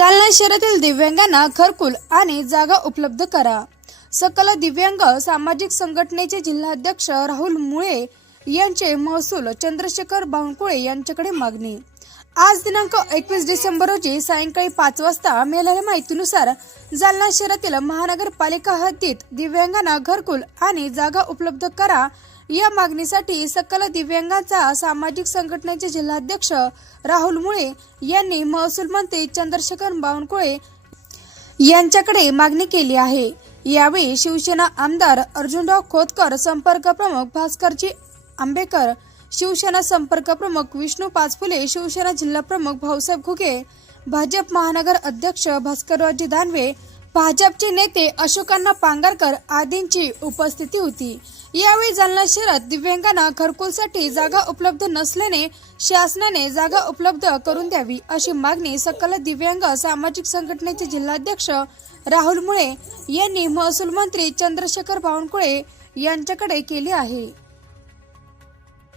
जालना शहरातील दिव्यांगांना घरकुल आणि जागा उपलब्ध करा. सकल दिव्यांग सामाजिक संघटनेचे जिल्हाध्यक्ष राहुल मुळे यांचे महसूल चंद्रशेखर बावनकुळे यांच्याकडे मागणी. आज दिनांक एकवीस डिसेंबर रोजी सायंकाळी पाच वाजता मिळालेल्या माहितीनुसार जालना शहरातील महानगरपालिका हद्दीत दिव्यांगांना घरकुल आणि जागा उपलब्ध करा या मागणीसाठी सकल दिव्यांगांचा सामाजिक संघटनेचे जिल्हाध्यक्ष राहुल मुळे यांनी महसूल मंत्री चंद्रशेखर बावनकुळे यांच्याकडे मागणी केली आहे. यावेळी शिवसेना आमदार अर्जुनराव खोतकर संपर्क प्रमुख भास्करजी आंबेकर शिवसेना संपर्क प्रमुख विष्णू पाचफुले शिवसेना जिल्हा प्रमुख भाऊसाहेब घुगे भाजप महानगर अध्यक्ष भास्कररावजी दानवे भाजपचे नेते अशोकांना पांगारकर आदींची उपस्थिती होती. यावेळी जालना शहरात दिव्यांगांना घरकुलसाठी जागा उपलब्ध नसल्याने शासनाने जागा उपलब्ध करून द्यावी अशी मागणी सकल दिव्यांग सामाजिक संघटनेचे जिल्हाध्यक्ष राहुल मुळे यांनी महसूल मंत्री चंद्रशेखर बावनकुळे यांच्याकडे केली आहे.